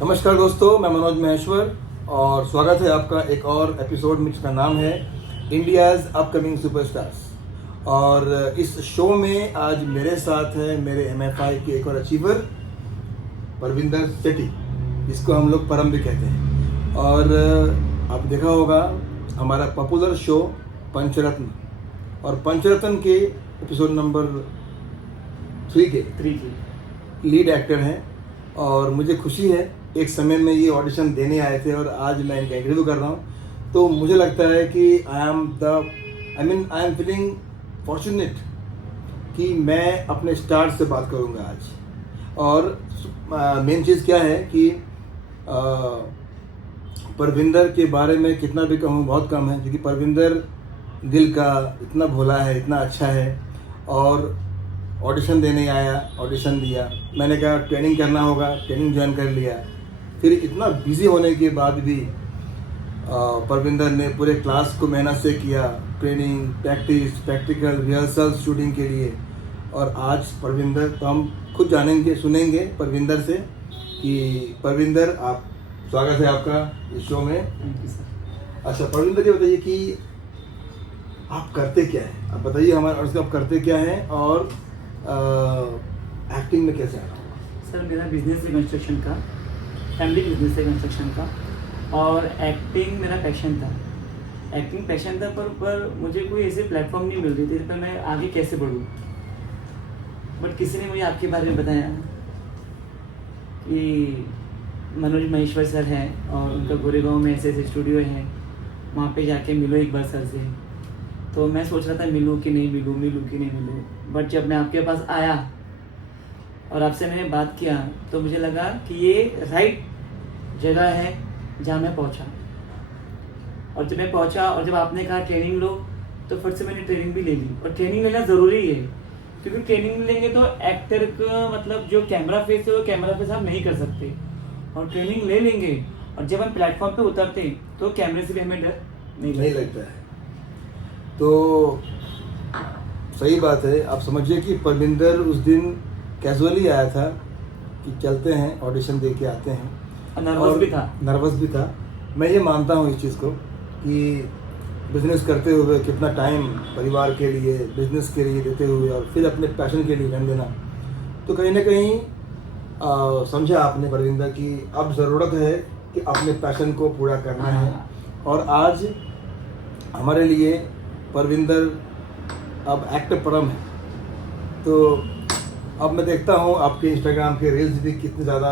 नमस्कार दोस्तों, मैं मनोज महेश्वर और स्वागत है आपका एक और एपिसोड में जिसका नाम है इंडियाज़ अपकमिंग सुपरस्टार्स। और इस शो में आज मेरे साथ है मेरे एमएफआई के एक और अचीवर परविंदर सेठी, जिसको हम लोग परम भी कहते हैं। और आप देखा होगा हमारा पॉपुलर शो पंचरत्न, और पंचरत्न के एपिसोड नंबर 3 के लीड एक्टर हैं। और मुझे खुशी है, एक समय में ये ऑडिशन देने आए थे और आज मैं इनका इंटरव्यू कर रहा हूँ। तो मुझे लगता है कि आई एम फीलिंग फॉर्चुनेट कि मैं अपने स्टार से बात करूँगा आज। और मेन चीज़ क्या है कि परविंदर के बारे में कितना भी कहूँ बहुत कम है, क्योंकि परविंदर दिल का इतना भोला है, इतना अच्छा है। और ऑडिशन देने आया, ऑडिशन दिया, मैंने कहा ट्रेनिंग करना होगा, ट्रेनिंग ज्वाइन कर लिया। फिर इतना बिजी होने के बाद भी परविंदर ने पूरे क्लास को मेहनत से किया, training, practice, practical, rehearsal, shooting के लिए। और आज परविंदर, तो हम खुद जानेंगे, सुनेंगे परविंदर से कि परविंदर, आप, स्वागत है आपका इस शो में। अच्छा परविंदर, ये बताइए कि आप करते क्या हैं? आप बताइए हमारे अर्ज आप करते क्या हैं और एक्टिंग में कैसे आना होगा? सर मेरा बिजनेस है कंस्ट्रक्शन का, फैमिली बिजनेस है कंस्ट्रक्शन का, और एक्टिंग मेरा पैशन था। एक्टिंग पैशन था पर मुझे कोई ऐसे प्लेटफॉर्म नहीं मिल रही थी, पर मैं आगे कैसे बढ़ूँ। बट किसी ने मुझे आपके बारे में बताया कि मनोज महेश्वर सर हैं और उनका गोरेगांव में ऐसे स्टूडियो है, वहाँ पे जाके मिलो एक बार सर से। तो मैं सोच रहा था मिलूँ कि नहीं मिलूँ, मिलूँ कि नहीं मिलूँ। बट जब मैं आपके पास आया और आपसे मैंने बात किया तो मुझे लगा कि ये राइट जगह है जहाँ मैं पहुँचा। और जब मैं पहुँचा और जब आपने कहा ट्रेनिंग लो, तो फट से मैंने ट्रेनिंग भी ले ली। और ट्रेनिंग लेना ज़रूरी है, क्योंकि ट्रेनिंग लेंगे तो एक्टर का मतलब जो कैमरा फेस है वो कैमरा फेस आप नहीं कर सकते। और ट्रेनिंग ले लेंगे और जब हम प्लेटफॉर्म पे उतरते तो कैमरे से भी हमें डर नहीं लगता है। तो सही बात है। आप समझिए कि परविंदर उस दिन कैजुअली आया था कि चलते हैं, ऑडिशन दे के आते हैं। नर्वस भी था। मैं ये मानता हूँ इस चीज़ को कि बिजनेस करते हुए कितना टाइम परिवार के लिए, बिजनेस के लिए देते हुए और फिर अपने पैशन के लिए टाइम देना, तो कहीं ना कहीं समझा आपने परविंदर कि अब ज़रूरत है कि अपने पैशन को पूरा करना है। और आज हमारे लिए परविंदर अब एक्टर परम है। तो अब मैं देखता हूँ आपके इंस्टाग्राम के रील्स भी कितने ज़्यादा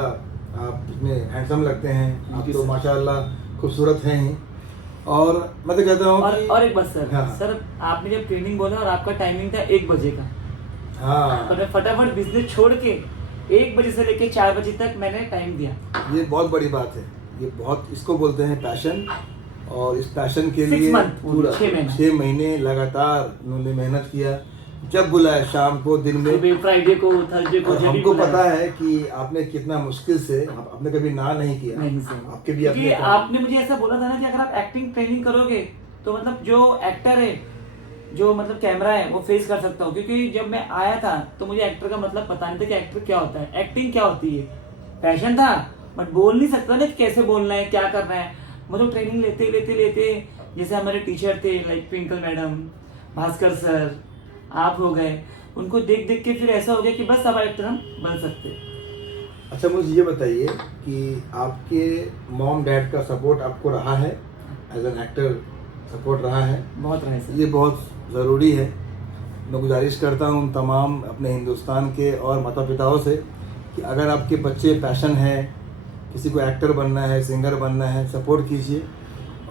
आप इसमें हैंडसम लगते हैं। आप तो माशाल्लाह खूबसूरत हैं ही। और मैं तो कहता हूँ और एक बात सर, हाँ। सर आपने जब ट्रेनिंग बोला और आपका टाइमिंग था 1 बजे का, हाँ, तो मैं फटाफट बिजनेस छोड़ के 1 बजे से लेके 4 बजे तक मैंने टाइम दिया। ये बहुत बड़ी बात है। ये बहुत, इसको बोलते हैं पैशन। और इस पैशन के लिए पूरा 6 महीने लगातार उन्होंने मेहनत किया। जब बुलाया शाम को, दिन में, फ्राइडे को, थर्सडे को, हमको पता है कि आपने कितना मुश्किल से, आपने कभी ना नहीं किया। नहीं सर, आपके भी अपने आपने मुझे ऐसा बोला था ना कि अगर आप एक्टिंग ट्रेनिंग करोगे तो मतलब जो एक्टर है, जो मतलब कैमरा है, वो फेस कर सकता हूँ। क्योंकि जब मैं आया था तो मुझे एक्टर का मतलब पता नहीं था कि एक्टर क्या होता है, एक्टिंग क्या होती है। पैशन था बट बोल नहीं सकता ना कि कैसे बोलना है, क्या करना है। मतलब ट्रेनिंग लेते लेते लेते, जैसे हमारे टीचर थे like twinkle madam, Bhaskar sir, आप हो गए, उनको देख देख के फिर ऐसा हो गया कि बस अब एक्टर हम बन सकते। अच्छा मुझे ये बताइए कि आपके मॉम डैड का सपोर्ट आपको रहा है, एज एन एक्टर सपोर्ट रहा है? बहुत रहा है सर। ये बहुत ज़रूरी है। मैं गुजारिश करता हूँ तमाम अपने हिंदुस्तान के और माता पिताओं से कि अगर आपके बच्चे पैशन है, किसी को एक्टर बनना है, सिंगर बनना है, सपोर्ट कीजिए।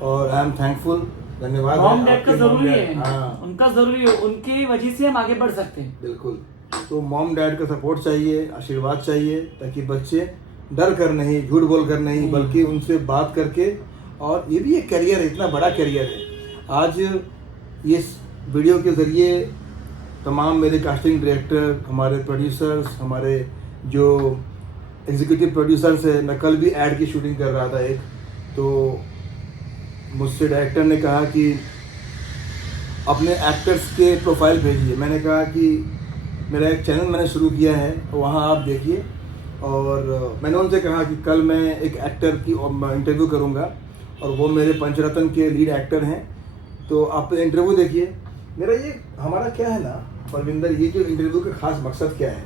और आई एम थैंकफुल, धन्यवाद। मॉम डैड का जरूरी है। हाँ, उनका जरूरी है, उनकी वजह से हम आगे बढ़ सकते हैं। बिल्कुल। तो मॉम डैड का सपोर्ट चाहिए, आशीर्वाद चाहिए, ताकि बच्चे डर कर नहीं, झूठ बोल कर नहीं, बल्कि उनसे बात करके। और ये भी एक करियर है, इतना बड़ा करियर है। आज इस वीडियो के ज़रिए तमाम मेरे कास्टिंग डायरेक्टर, हमारे प्रोड्यूसर्स, हमारे जो एग्जीक्यूटिव प्रोड्यूसर्स है, मैं कल भी ऐड की शूटिंग कर रहा था एक, तो मुझसे डायरेक्टर ने कहा कि अपने एक्टर्स के प्रोफाइल भेजिए। मैंने कहा कि मेरा एक चैनल मैंने शुरू किया है, वहाँ आप देखिए और मैंने उनसे कहा कि कल मैं एक एक्टर की इंटरव्यू करूंगा और वो मेरे पंचरत्न के लीड एक्टर हैं, तो आप इंटरव्यू देखिए। मेरा ये हमारा क्या है ना परविंदर, ये जो इंटरव्यू का खास मकसद क्या है,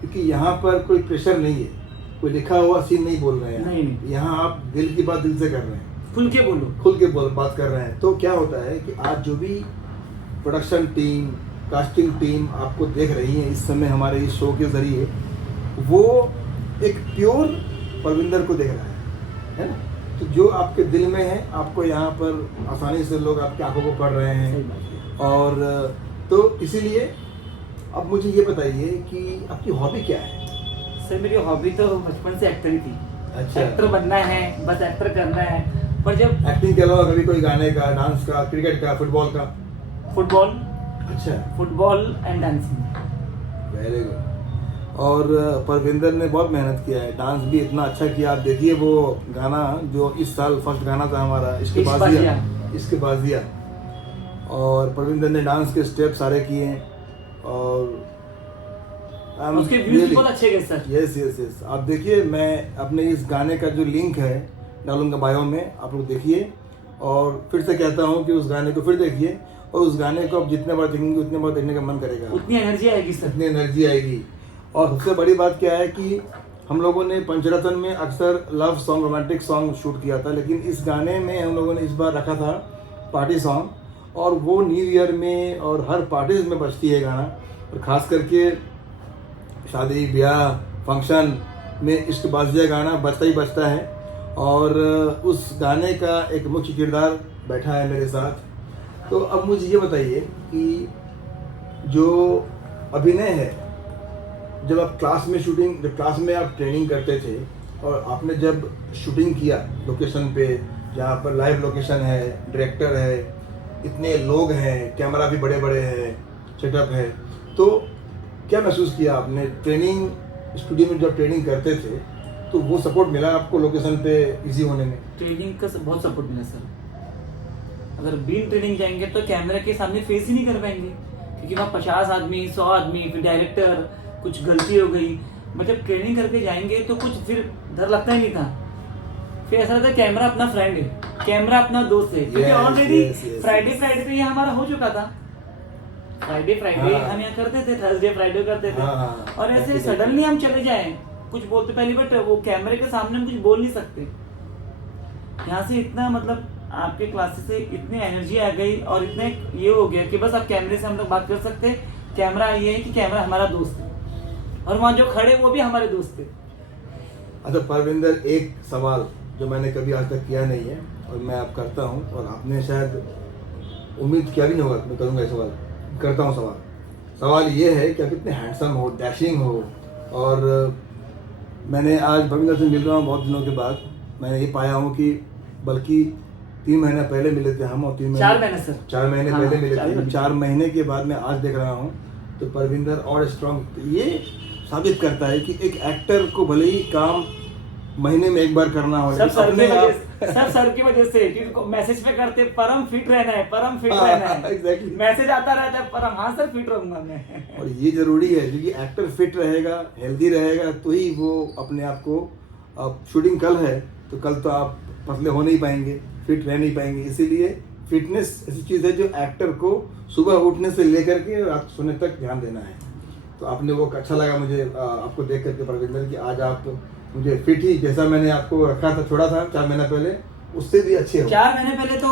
क्योंकि यहाँ पर कोई प्रेशर नहीं है, कोई लिखा हुआ सीन नहीं बोल रहे हैं, नहीं। यहाँ आप दिल की बात दिल से कर रहे हैं, खुल के बात कर रहे हैं। तो क्या होता है कि आज जो भी प्रोडक्शन टीम, कास्टिंग टीम आपको देख रही है इस समय हमारे इस शो के जरिए, वो एक प्योर परविंदर को देख रहा है ना। तो जो आपके दिल में है, आपको यहाँ पर आसानी से लोग आपकी आंखों को पढ़ रहे हैं। और तो इसीलिए अब मुझे ये बताइए कि आपकी हॉबी क्या है? सर मेरी हॉबी तो बचपन से एक्टर ही थी। अच्छा, एक्टर बनना है, बस एक्टर करना है। पर जब एक्टिंग के अलावा कभी कोई गाने का, डांस का, क्रिकेट का, फुटबॉल का? फुटबॉल। अच्छा, football and dancing. Very good. और परविंदर ने बहुत मेहनत किया है, डांस भी इतना अच्छा किया। आप देखिए वो गाना जो इस साल फर्स्ट गाना था हमारा, इसके बाजिया, और परविंदर ने डांस के स्टेप सारे किए हैं और उसके व्यूज बहुत अच्छे गए सर। यस। आप देखिए, मैं अपने इस गाने का जो लिंक है डालूंगा बायो में, आप लोग देखिए। और फिर से कहता हूँ कि उस गाने को फिर देखिए, और उस गाने को आप जितने बार देखेंगे उतने बार देखने का मन करेगा, उतनी एनर्जी आएगी सर, उतनी एनर्जी आएगी। और सबसे बड़ी बात क्या है कि हम लोगों ने पंचरत्न में अक्सर love song, romantic song shoot किया था, लेकिन इस गाने में हम लोगों ने इस बार रखा था पार्टी सॉन्ग, और वो न्यू ईयर में और हर पार्टीज में बजती है गाना। और ख़ास करके शादी, ब्याह, फंक्शन में इश्क बाजिया गाना बजता ही बजता है। और उस गाने का एक मुख्य किरदार बैठा है मेरे साथ। तो अब मुझे ये बताइए कि जो अभिनय है, जब आप क्लास में आप ट्रेनिंग करते थे और आपने जब शूटिंग किया लोकेशन पे, जहाँ पर लाइव लोकेशन है, डायरेक्टर है, इतने लोग हैं, कैमरा भी बड़े बड़े हैं, सेटअप है, तो क्या महसूस किया आपने? ट्रेनिंग स्टूडियो में जब ट्रेनिंग करते थे तो वो सपोर्ट मिला आपको लोकेशन पे इजी होने में? ट्रेनिंग का बहुत सपोर्ट मिला सर। अगर बिन ट्रेनिंग जाएंगे तो कैमरा के सामने फेस ही नहीं कर पाएंगे, क्योंकि वहाँ 50 आदमी, 100 आदमी, फिर डायरेक्टर, कुछ गलती हो गई। मतलब ट्रेनिंग करके जाएंगे तो कुछ फिर डर लगता ही नहीं था। फिर ऐसा लगता है कैमरा अपना फ्रेंड है, कैमरा अपना दोस्त है, क्योंकि ऑलरेडी फ्राइडे पे ये हमारा हो चुका था। फ्राइडे हम यहाँ करते थे, थर्सडे फ्राइडे करते थे। और ऐसे सडनली हम चले जाए कुछ बोलते पहले, बट वो कैमरे के सामने हम कुछ बोल नहीं सकते। यहाँ से इतना मतलब आपके क्लासेस से इतनी एनर्जी आ गई और इतने ये हो गया कि बस आप कैमरे से हम लोग बात कर सकते। कैमरा ये है कि कैमरा हमारा दोस्त है और वहाँ जो खड़े वो भी हमारे दोस्त थे। अच्छा परविंदर, एक सवाल जो मैंने कभी आज तक किया नहीं है और मैं अब करता हूँ, और आपने शायद उम्मीद किया भी नहीं होगा मैं करूँगा ये सवाल, करता हूँ सवाल ये है कि आप इतने हैंडसम हो, डैशिंग हो, और मैंने आज परविंदर से मिल रहा हूँ बहुत दिनों के बाद। मैंने ये पाया हूँ कि बल्कि 3 महीने पहले मिले थे हम, और 4 महीने पहले मिले थे। 4 महीने के बाद मैं आज देख रहा हूँ तो परविंदर और स्ट्रॉन्ग। ये साबित करता है कि एक एक्टर को भले ही काम महीने में एक बार करना हो, सब सर की वजह से, क्योंकि मैसेज पे करते परम फिट रहना है, परम फिट रहना है। एग्जैक्टली, मैसेज आता रहता है परम, हाँ सर फिट रहूंगा मैं। और ये जरूरी है क्योंकि एक्टर फिट रहेगा, हेल्दी रहेगा, तो ही वो अपने आप को, अब शूटिंग कल है तो कल तो आप पतले हो नहीं पाएंगे, फिट रह नहीं पाएंगे। इसीलिए फिटनेस ऐसी चीज़ है जो एक्टर को सुबह उठने से लेकर के रात सोने तक ध्यान देना है। तो आपने वो अच्छा लगा मुझे आपको देख करके परविंदर कि आज आप मुझे फिट ही, जैसा मैंने आपको रखा था, छोड़ा था 4 महीने पहले, उससे भी अच्छे हो। 4 महीने पहले तो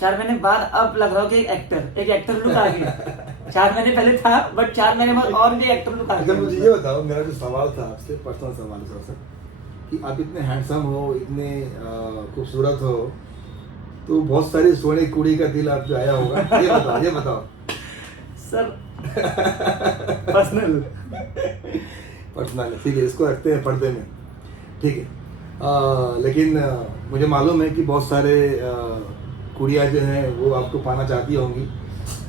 4 महीने बाद अब लग रहा हो कि एक एक्टर लुक आ गया। 4 महीने पहले था, बट 4 महीने बाद और भी एक्टर लुक आ गया। अगर मुझे ये बताओ, मेरा जो सवाल था आपसे, पर्सनल सवाल है सर, कि आप इतने हैंडसम हो, इतने खूबसूरत हो, तो बहुत सारी सोने कुड़ी का दिल आप जो आया होगा, ये बताओ सर। पर्सनल है, ठीक है, इसको रखते हैं पर्दे में, ठीक है। लेकिन मुझे मालूम है कि बहुत सारे कुड़ियाँ जो हैं वो आपको पाना चाहती होंगी।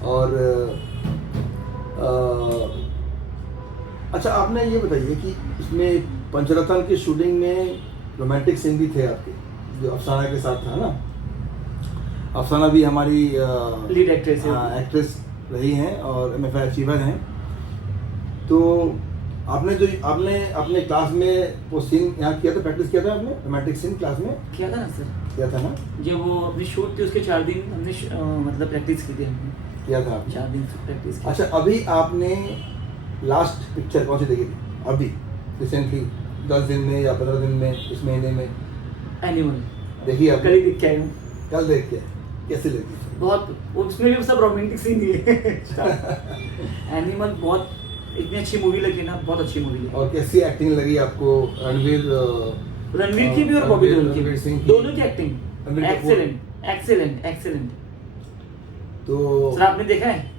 और अच्छा आपने ये बताइए कि इसमें पंचरत्न की शूटिंग में रोमांटिक सीन भी थे आपके, जो अफसाना के साथ था ना। अफसाना भी हमारी लीड एक्ट्रेस रही हैं और MFI अचीवर हैं। तो आपने अपने क्लास में वो सीन यहाँ किया था, प्रैक्टिस किया था आपने रोमांटिक सीन क्लास में? किया था ना सर, किया था ना? जब वो अपनी शूट थी उसके 4 दिन हमने मतलब प्रैक्टिस की थी हमने, किया था आपने? 4 दिन प्रैक्टिस की। अच्छा, अभी आपने लास्ट पिक्चर कौन सी देखी थी अभी रिसेंटली, 10 दिन में या 15 दिन में, इस महीने में? एनिमल देखिए आप कल ही देख के आया हूँ। कल देख के कैसे लगी? बहुत, उसमें भी सब रोमांटिक सीन ही है। एनिमल बहुत इतनी अच्छी मूवी लगी ना, बहुत अच्छी मूवी लगी। और कैसी एक्टिंग लगी आपको रणवीर की भी और बॉबी देओल की, रणवीर सिंह की? दोनों की acting Ranveer Kapoor. Excellent excellent excellent. तो सर आपने देखा है?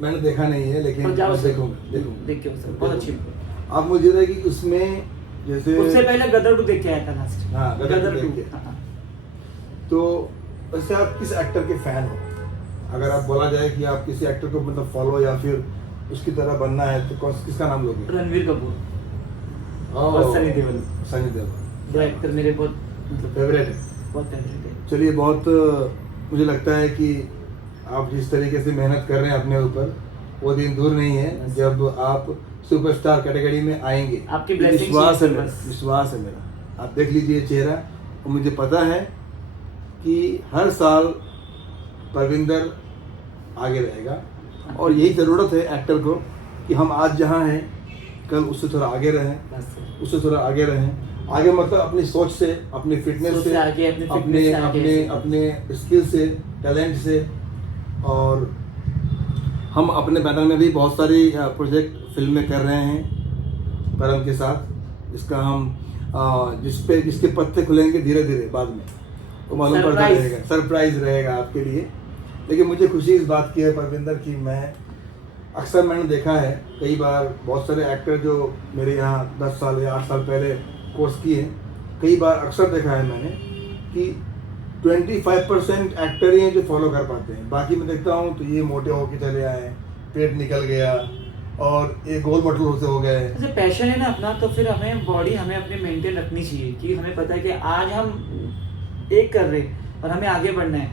मैंने देखा नहीं है, लेकिन और जाओ मैं सर, देखूंगा। देख के आओ सर, बहुत अच्छी मूवी। आप मुझे बताइए कि उसमें जैसे उससे पहले गदर 2 देख के आया था लास्ट। हाँ, गदर गदर 2 2 देख के। तो वैसे आप किस एक्टर के फैन हो? अगर आप बोला जाए कि आप किसी एक्टर को मतलब फॉलो या फिर उसकी तरह बनना है तो किसका नाम लोगे? रणवीर कपूर और और सनी देओल। सनी देओल 2 एक्टर मेरे बहुत मतलब फेवरेट है। बहुत फेवरेट है। चलिए, बहुत मुझे लगता है कि आप जिस तरीके से मेहनत कर रहे हैं अपने ऊपर, वो दिन दूर नहीं है जब आप सुपरस्टार कैटेगरी में आएंगे। आपकी ये blessings विश्वास है हैं मेरा, बस। विश्वास है मेरा। आप देख लीजिए चेहरा, और मुझे पता है कि हर साल परविंदर आगे रहेगा, और यही ज़रूरत है एक्टर को कि हम आज जहाँ हैं कल उससे थोड़ा आगे रहें, बस सर। उससे थोड़ा आगे रहें। आगे मतलब अपनी सोच से, अपनी फिटनेस सोच से, से आगे, अपनी अपने fitness से आगे अपने ऐसे। अपने स्किल से, टैलेंट से। और हम अपने बैनर में भी बहुत सारी प्रोजेक्ट फिल्में कर रहे हैं परम के साथ। इसका हम जिसके पत्ते खुलेंगे धीरे धीरे बाद में, तो मालूम पड़ता Surprise। रहेगा, सरप्राइज रहेगा आपके लिए। लेकिन मुझे खुशी इस बात की है परविंदर कि अक्सर मैंने देखा है कई बार बहुत सारे एक्टर जो मेरे यहाँ 10 साल या 8 साल पहले कोर्स किए, कई बार अक्सर देखा है मैंने कि 25% एक्टर ही हैं जो फॉलो कर पाते हैं। बाकी मैं देखता हूँ तो ये मोटे होके चले आए, पेट निकल गया और ये गोल मटोल से हो गए। जैसे पैशन है ना अपना, तो फिर हमें बॉडी हमें अपनी मेंटेन रखनी चाहिए कि हमें पता है कि आज हम एक कर रहे हैं और हमें आगे बढ़ना है,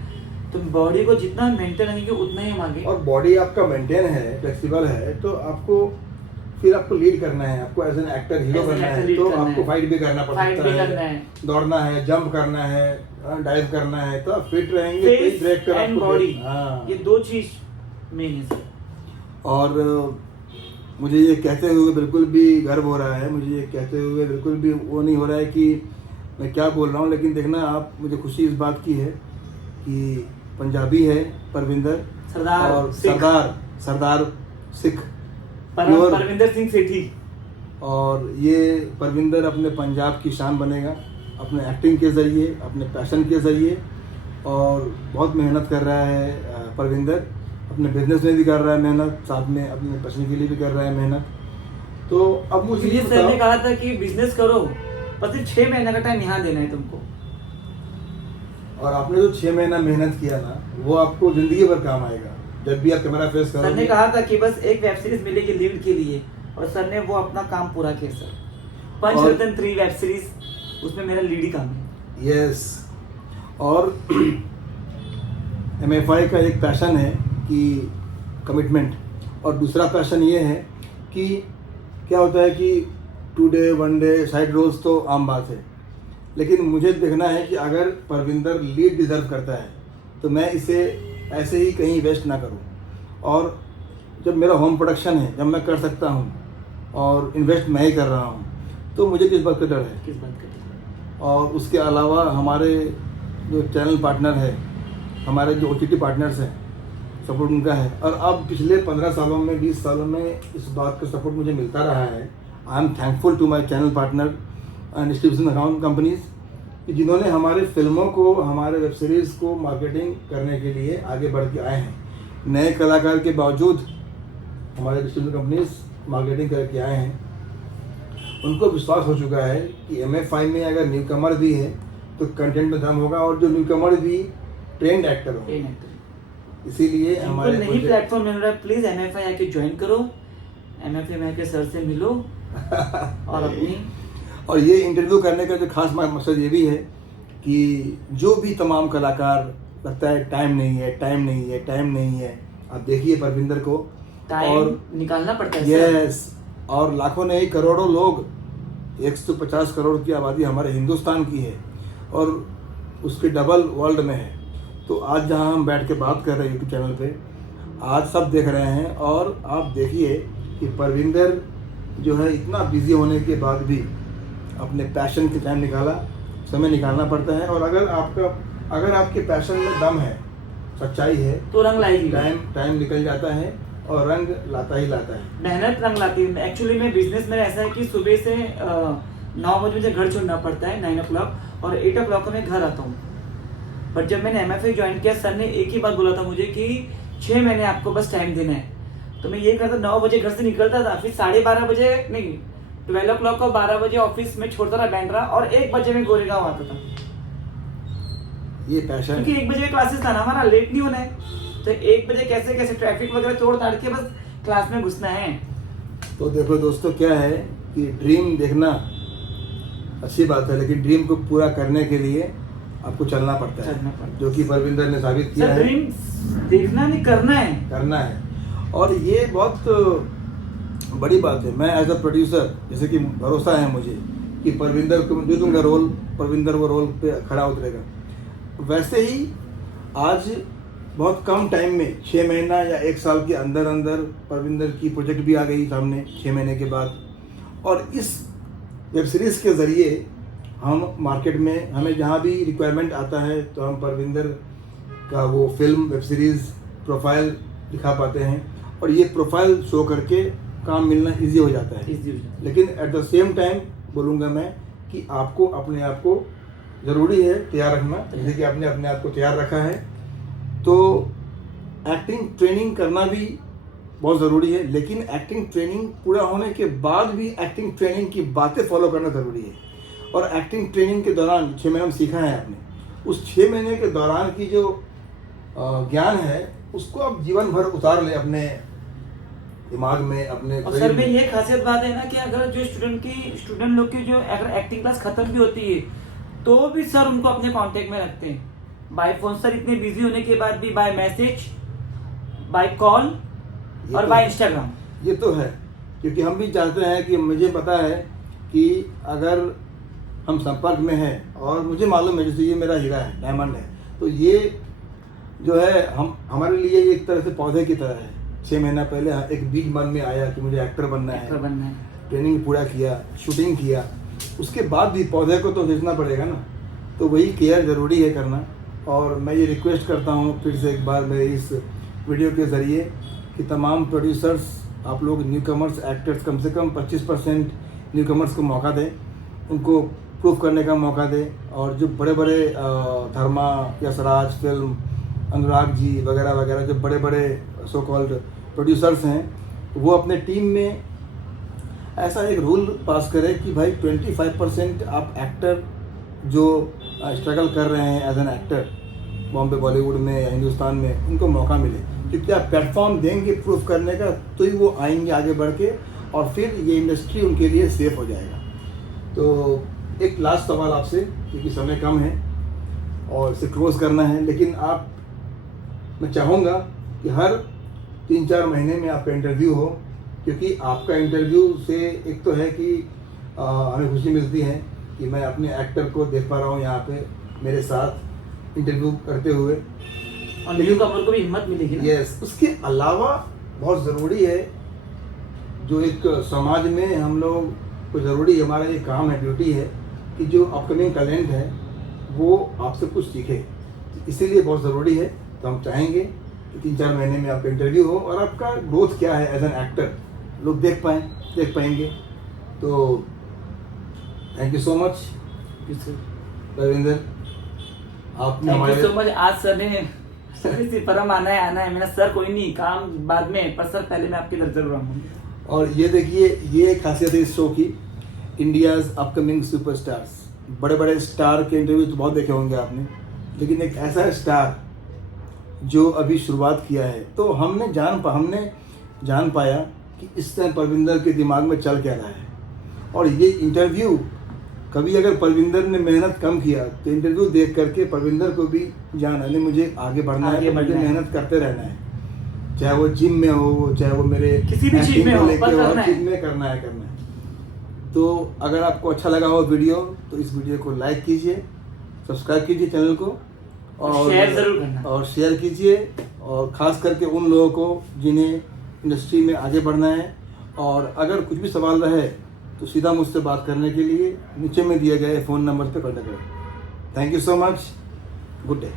तो बॉडी को जितना मेंटेन रखेंगे उतना ही हम आगे। और बॉडी आपका मेंटेन है, फ्लेक्सिबल है, तो आपको लीड करना है, आपको as an actor hero As an बनना actor है, lead तो करना आपको है। फाइट भी करना पड़ Fight सकता भी करना है, है। दौड़ना है, जंप करना है, डाइव करना है, तो आप फिट रहेंगे फेस डायरेक्टर एंड आपको बॉडी, हाँ। ये 2 चीज मेन है सर। और मुझे ये कहते हुए बिल्कुल भी गर्व हो रहा है, मुझे ये कहते हुए बिल्कुल भी वो नहीं हो रहा है कि मैं क्या बोल रहा हूँ, लेकिन देखना आप, मुझे खुशी इस बात की है कि पंजाबी है परविंदर, सरदार और सिख। सरदार सिख परम Pure। परविंदर सिंह सेठी। और ये परविंदर अपने पंजाब की शान बनेगा अपने एक्टिंग के ज़रिए, अपने पैशन के ज़रिए। और बहुत मेहनत कर रहा है परविंदर, अपने बिजनेस में भी कर रहा है मेहनत, साथ में अपने पैशन के लिए भी कर रहा है मेहनत। तो अब मुझे ये सर ने बताओ, कहा था कि बिजनेस करो पर सिर्फ 6 महीने का टाइम यहाँ देना है तुमको। और आपने जो 6 महीना मेहनत किया ना, वो आपको जिंदगी भर काम आएगा जब भी आप कैमरा फेस सर ने करोगे। कहा था कि बस एक वेब सीरीज मिलेगी लीड के लिए, और सर ने वो अपना काम पूरा किया सर। पंचरत्न 3 वेब सीरीज, उसमें मेरा लीड ही काम है। यस। और MFI का एक पैशन है कि कमिटमेंट, और दूसरा पैशन ये है कि क्या होता है कि 2 डे 1 डे साइड रोल्स तो आम बात है, लेकिन मुझे देखना है कि अगर परविंदर लीड डिज़र्व करता है तो मैं इसे ऐसे ही कहीं वेस्ट ना करूं। और जब मेरा होम प्रोडक्शन है, जब मैं कर सकता हूं और इन्वेस्ट मैं ही कर रहा हूं, तो मुझे किस बात का डर है। किस बात का? और उसके अलावा हमारे जो चैनल पार्टनर है, हमारे जो OTT पार्टनर्स हैं, सपोर्ट उनका है। और अब पिछले 15 सालों में, 20 सालों में इस बात का सपोर्ट मुझे मिलता रहा है। I am thankful to my channel partner and distribution account companies कि जिन्होंने हमारे फिल्मों को, हमारे वेब सीरीज़ को मार्केटिंग करने के लिए आगे बढ़ के आए हैं। नए कलाकार के बावजूद हमारे डिस्ट्रीब्यूशन कंपनीज मार्केटिंग करके आए हैं। उनको विश्वास हो चुका है कि MFI में अगर न्यू कमर भी है तो कंटेंट में दम होगा, और जो न्यू कमर भी ट्रेंड एक्टर होंगे। इसीलिए हमारे नहीं प्लेटफॉर्म मिल रहा है, प्लीज MFI आके ज्वाइन करो, MFI में आके सर से मिलो और अपनी और ये इंटरव्यू करने का जो खास मकसद ये भी है कि जो भी तमाम कलाकार लगता है टाइम नहीं है, टाइम नहीं है, टाइम नहीं है, आप देखिए परविंदर को टाइम और निकालना पड़ता है यस, और लाखों नहीं करोड़ों लोग, 150 करोड़ की आबादी हमारे हिंदुस्तान की है और उसके डबल वर्ल्ड में है। तो आज जहां हम बैठ के बात कर रहे हैं यूट्यूब चैनल पे, आज सब देख रहे हैं। और आप देखिए कि परविंदर जो है इतना बिजी होने के बाद भी अपने पैशन के समय निकालना पड़ता है। और अगर आपके पैशन में दम है, सच्चाई है, तो रंग लाएगी। टाइम निकल जाता है और रंग लाता ही लाता है। मेहनत रंग लाती है। एक्चुअली में बिजनेस में ऐसा है कि सुबह से 9 बजे मुझे घर छोड़ना पड़ता है, 9 o'clock, और 8 o'clock मैं घर आता हूँ। बट जब मैंने MFA ज्वाइन किया, सर ने एक ही बात बोला था मुझे कि 6 महीने आपको बस टाइम देना है। तो मैं ये करता, 9 बजे घर से निकलता था, फिर 12:30 बजे नहीं 12 o'clock को 12 बजे ऑफिस में छोड़ता था बैंड्रा, और 1 बजे में गोरेगांव आता था। ये पैशन, क्योंकि 1 बजे क्लासेस था ना हमारा, लेट नहीं होना है। तो 1 बजे कैसे ट्रैफिक वगैरह तोड़ ताड़ के बस क्लास में घुसना है। तो देखो दोस्तों, क्या है कि ड्रीम देखना अच्छी बात है, लेकिन ड्रीम को पूरा करने के लिए आपको चलना पड़ता है, जो कि परविंदर ने साबित किया है। ड्रीम देखना नहीं, करना है। और ये बहुत बड़ी बात है। मैं एज अ प्रोड्यूसर, जैसे कि भरोसा है मुझे कि परविंदर को दे दूंगा रोल, परविंदर वो रोल पे खड़ा उतरेगा। वैसे ही आज बहुत कम टाइम में, 6 महीना या 1 साल के अंदर अंदर परविंदर की प्रोजेक्ट भी आ गई सामने 6 महीने के बाद। और इस वेब सीरीज़ के ज़रिए हम मार्केट में, हमें जहाँ भी रिक्वायरमेंट आता है तो हम परविंदर का वो फिल्म वेब सीरीज़ प्रोफाइल दिखा पाते हैं। और ये प्रोफाइल शो करके काम मिलना इजी हो जाता है। लेकिन एट द सेम टाइम बोलूँगा मैं कि आपको अपने आप को ज़रूरी है तैयार रखना, जैसे कि आपने अपने आप को तैयार रखा है। तो एक्टिंग ट्रेनिंग करना भी बहुत ज़रूरी है, लेकिन एक्टिंग ट्रेनिंग पूरा होने के बाद भी एक्टिंग ट्रेनिंग की बातें फॉलो करना ज़रूरी है। और एक्टिंग ट्रेनिंग के दौरान 6 महीने हम सीखा है आपने, उस 6 महीने के दौरान की जो ज्ञान है उसको आप जीवन भर उतार ले अपने दिमाग में, अपने। और सर में ये खासियत बात है ना कि अगर जो स्टूडेंट लोग की जो अगर एक्टिंग क्लास खत्म भी होती है तो भी सर उनको अपने कांटेक्ट में रखते हैं बाय फोन। सर इतने बिजी होने के बाद भी बाय मैसेज, बाय कॉल और बाय इंस्टाग्राम। ये तो है, क्योंकि हम भी चाहते हैं कि मुझे पता है कि अगर हम संपर्क में हैं और मुझे मालूम है जैसे ये मेरा हीरा है, डायमंड है, तो ये जो है हमारे लिए एक तरह से पौधे की तरह है। 6 महीना पहले एक बीज मन में आया कि मुझे एक्टर बनना है, ट्रेनिंग पूरा किया, शूटिंग किया, उसके बाद भी पौधे को तो देखना पड़ेगा ना। तो वही केयर ज़रूरी है करना। और मैं ये रिक्वेस्ट करता हूँ फिर से एक बार मेरे इस वीडियो के ज़रिए कि तमाम प्रोड्यूसर्स, आप लोग न्यू कमर्स एक्टर्स, कम से कम 25% न्यू कमर्स को मौका दें, उनको प्रूफ करने का मौका दें। और जो बड़े बड़े धर्मा, यशराज फिल्म, अनुराग जी वगैरह वगैरह, जो बड़े बड़े सो कॉल्ड प्रोड्यूसर्स हैं, वो अपने टीम में ऐसा एक रूल पास करें कि भाई 25% आप एक्टर जो स्ट्रगल कर रहे हैं as an actor Bombay, Bollywood में या हिंदुस्तान में, उनको मौका मिले। क्योंकि आप प्लेटफॉर्म देंगे प्रूफ करने का तो ही वो आएंगे आगे बढ़ के, और फिर ये इंडस्ट्री उनके लिए सेफ हो जाएगा। तो एक लास्ट सवाल आपसे, क्योंकि समय कम है और इसे क्लोज करना है, लेकिन मैं चाहूँगा कि हर 3-4 महीने में आपका इंटरव्यू हो, क्योंकि आपका इंटरव्यू से एक तो है कि हमें खुशी मिलती है कि मैं अपने एक्टर को देख पा रहा हूँ यहाँ पे मेरे साथ इंटरव्यू करते हुए, और न्यू कमर को भी हिम्मत मिलेगी। यस, उसके अलावा बहुत ज़रूरी है, जो एक समाज में हम लोग को ज़रूरी, हमारा ये काम है, ड्यूटी है कि जो अपकमिंग टैलेंट है वो आपसे कुछ सीखे। इसीलिए बहुत ज़रूरी है। तो हम चाहेंगे कि 3-4 महीने में आपका इंटरव्यू हो और आपका ग्रोथ क्या है एज एन एक्टर लोग देख पाएंगे। तो thank you so much Ravinder, आपने हमारे सो मच। आज सर ने परम आना है मेरा सर, कोई नहीं, काम बाद में, पर सर पहले मैं आपके घर जरूर आऊंगा। और ये देखिए, ये खासियत है इस शो की, इंडियाज अपकमिंग सुपरस्टार्स। बड़े बड़े स्टार के इंटरव्यू तो बहुत देखे होंगे आपने, लेकिन एक ऐसा स्टार जो अभी शुरुआत किया है, तो हमने जान पाया कि इस टाइम परविंदर के दिमाग में चल क्या रहा है। और ये इंटरव्यू, कभी अगर परविंदर ने मेहनत कम किया तो इंटरव्यू देख करके परविंदर को भी जाना नहीं, मुझे आगे बढ़ना है, मुझे मेहनत करते रहना है। चाहे वो जिम में हो, चाहे वो मेरे किसी भी चीज में acting को हो, लेके पर हो, करना हर चीज में करना है। तो अगर आपको अच्छा लगा हो वीडियो तो इस वीडियो को लाइक कीजिए, सब्सक्राइब कीजिए चैनल को, और शेयर जरूर करना। और शेयर कीजिए, और ख़ास करके उन लोगों को जिन्हें इंडस्ट्री में आगे बढ़ना है। और अगर कुछ भी सवाल रहे तो सीधा मुझसे बात करने के लिए नीचे में दिए गए फ़ोन नंबर पर कॉन्टेक्ट करें। Thank you so much, good day.